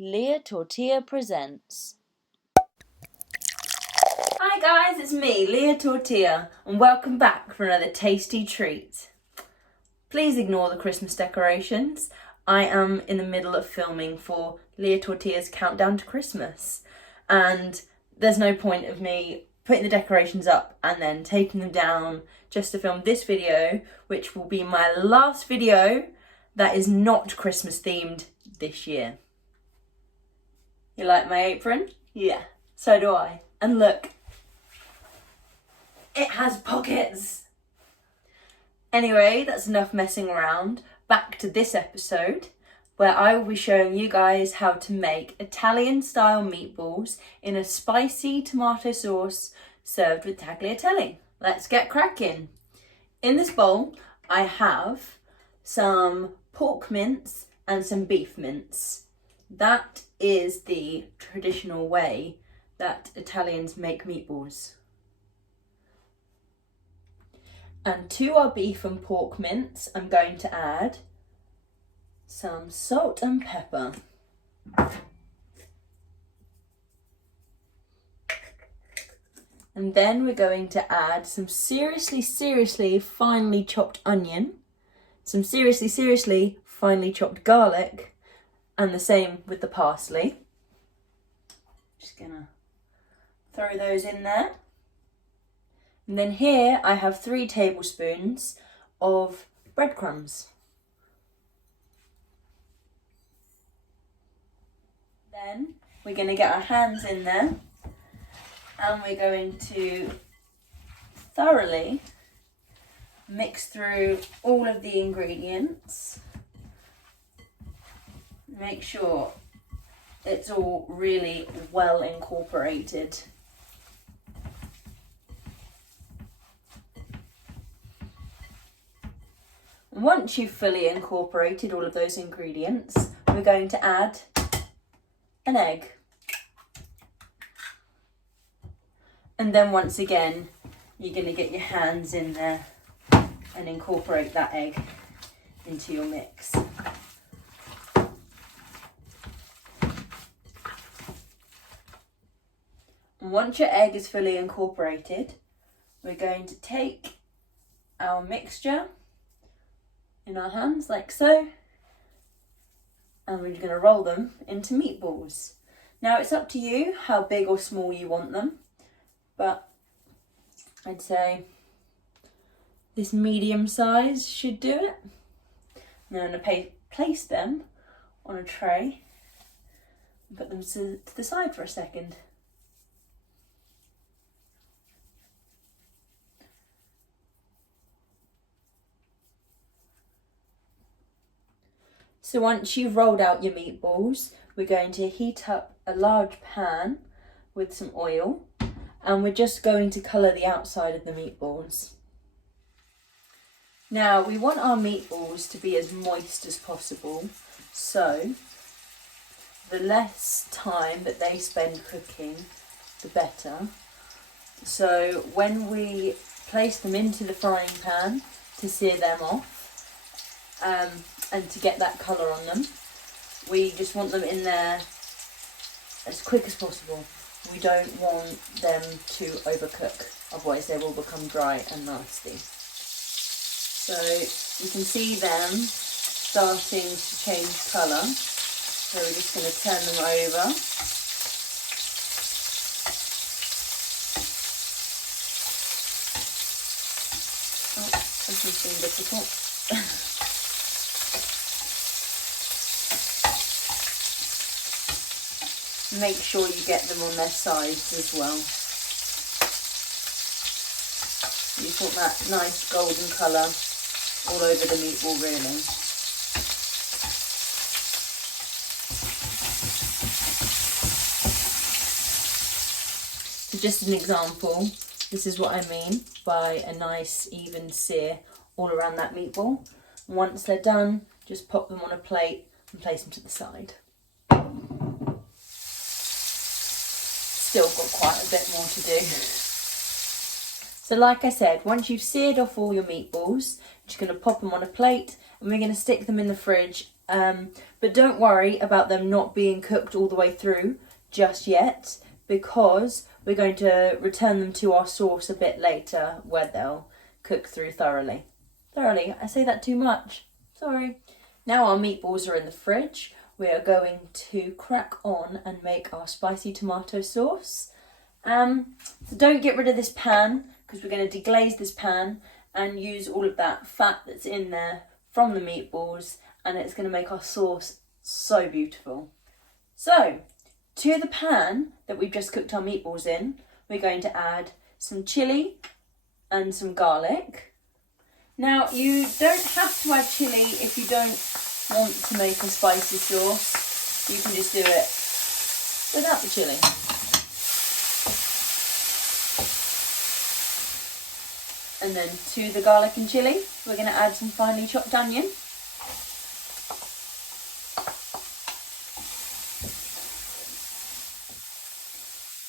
Leah Tortilla presents. Hi guys, it's me, Leah Tortilla, and welcome back for another tasty treat. Please ignore the Christmas decorations. I am in the middle of filming for Leah Tortilla's Countdown to Christmas, and there's no point of me putting the decorations up and then taking them down just to film this video, which will be my last video that is not Christmas themed this year. You like my apron? Yeah, so do I. And look, it has pockets. Anyway, that's enough messing around. Back to this episode, where I will be showing you guys how to make Italian style meatballs in a spicy tomato sauce served with tagliatelle. Let's get cracking. In this bowl, I have some pork mince and some beef mince. That is the traditional way that Italians make meatballs. And to our beef and pork mince, I'm going to add some salt and pepper. And then we're going to add some seriously finely chopped onion, some seriously finely chopped garlic, and the same with the parsley. Just gonna throw those in there. And then here I have 3 tablespoons of breadcrumbs. Then we're going to get our hands in there and we're going to thoroughly mix through all of the ingredients. Make sure it's all really well incorporated. Once you've fully incorporated all of those ingredients, we're going to add an egg. And then once again, you're going to get your hands in there and incorporate that egg into your mix. And once your egg is fully incorporated, we're going to take our mixture in our hands like so, and we're going to roll them into meatballs. Now it's up to you how big or small you want them, but I'd say this medium size should do it. Now I'm going to place them on a tray and put them to the side for a second. So once you've rolled out your meatballs, we're going to heat up a large pan with some oil, and we're just going to colour the outside of the meatballs. Now we want our meatballs to be as moist as possible, so the less time that they spend cooking, the better. So when we place them into the frying pan to sear them off, and to get that colour on them, we just want them in there as quick as possible. We don't want them to overcook, otherwise they will become dry and nasty. So you can see them starting to change colour, so we're just going to turn them over. Oh, this has been difficult. Make sure you get them on their sides as well. You want that nice golden colour all over the meatball really. So just an example, this is what I mean by a nice even sear all around that meatball. Once they're done, just pop them on a plate and place them to the side. Still got quite a bit more to do. So like I said, once you've seared off all your meatballs, you're just going to pop them on a plate and we're going to stick them in the fridge But don't worry about them not being cooked all the way through just yet, because we're going to return them to our sauce a bit later where they'll cook through thoroughly. I say that too much, sorry. Now our meatballs are in the fridge. We are going to crack on and make our spicy tomato sauce. So don't get rid of this pan, because we're going to deglaze this pan and use all of that fat that's in there from the meatballs, and it's going to make our sauce so beautiful. So, to the pan that we've just cooked our meatballs in, we're going to add some chilli and some garlic. Now, you don't have to add chilli if you don't want to make a spicy sauce. You can just do it without the chilli. And then to the garlic and chilli, we're going to add some finely chopped onion.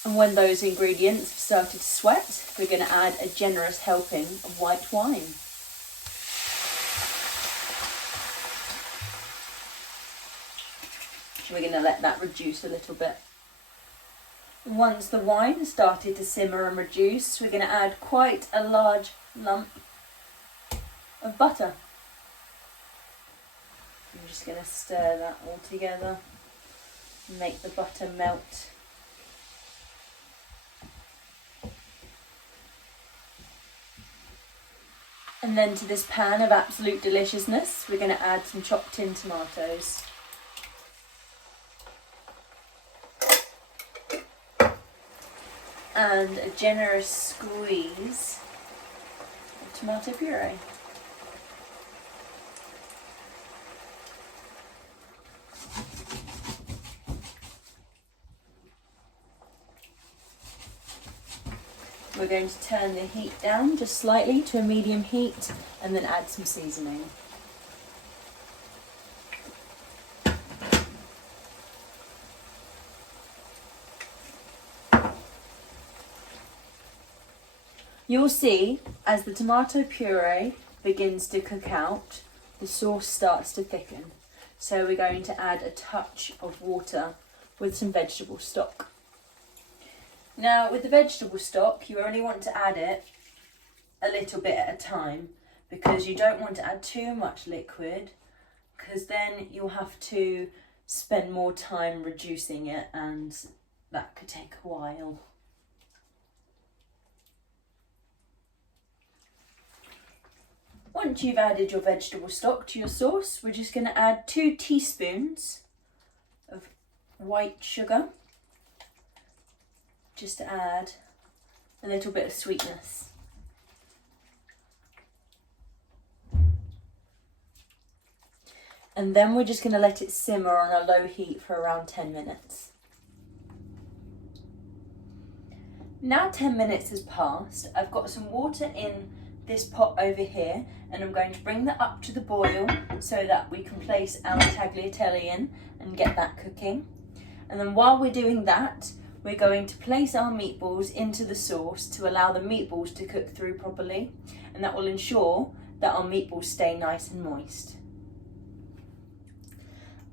And when those ingredients have started to sweat, we're going to add a generous helping of white wine. We're going to let that reduce a little bit. Once the wine has started to simmer and reduce, we're going to add quite a large lump of butter. I'm just going to stir that all together and make the butter melt. And then to this pan of absolute deliciousness, we're going to add some chopped tin tomatoes. And a generous squeeze of tomato puree. We're going to turn the heat down just slightly to a medium heat and then add some seasoning. You'll see, as the tomato puree begins to cook out, the sauce starts to thicken. So we're going to add a touch of water with some vegetable stock. Now, with the vegetable stock, you only want to add it a little bit at a time, because you don't want to add too much liquid, because then you'll have to spend more time reducing it, and that could take a while. Once you've added your vegetable stock to your sauce, we're just going to add 2 teaspoons of white sugar, just to add a little bit of sweetness. And then we're just going to let it simmer on a low heat for around 10 minutes. Now 10 minutes has passed, I've got some water in this pot over here, and I'm going to bring that up to the boil so that we can place our tagliatelle in and get that cooking. And then while we're doing that, we're going to place our meatballs into the sauce to allow the meatballs to cook through properly, and that will ensure that our meatballs stay nice and moist.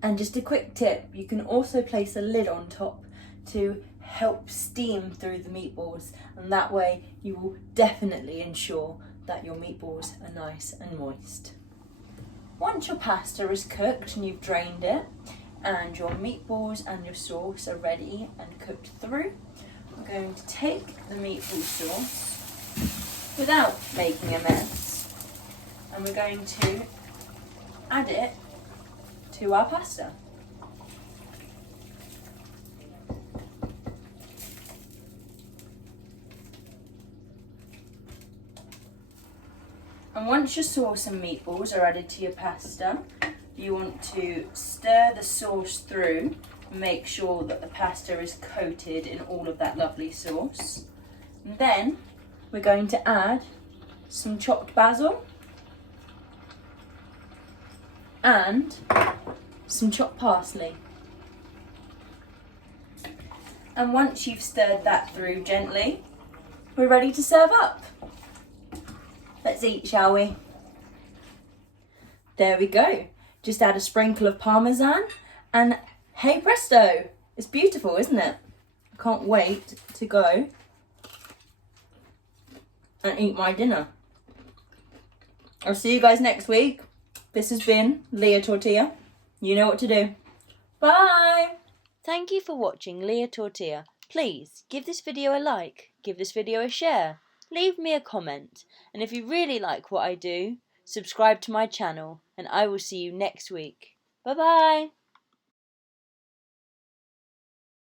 And just a quick tip, you can also place a lid on top to help steam through the meatballs, and that way you will definitely ensure that your meatballs are nice and moist. Once your pasta is cooked and you've drained it, and your meatballs and your sauce are ready and cooked through, we're going to take the meatball sauce without making a mess, and we're going to add it to our pasta. And once your sauce and meatballs are added to your pasta, you want to stir the sauce through, make sure that the pasta is coated in all of that lovely sauce. And then we're going to add some chopped basil and some chopped parsley. And once you've stirred that through gently, we're ready to serve up. Let's eat, shall we? There we go. just add a sprinkle of parmesan, and hey presto, it's beautiful, isn't it? I can't wait to go and eat my dinner. I'll see you guys next week. This has been Leah Tortilla. You know what to do. Bye! Thank you for watching Leah Tortilla. Please give this video a like, give this video a share, leave me a comment, and if you really like what I do, subscribe to my channel, and I will see you next week. Bye bye!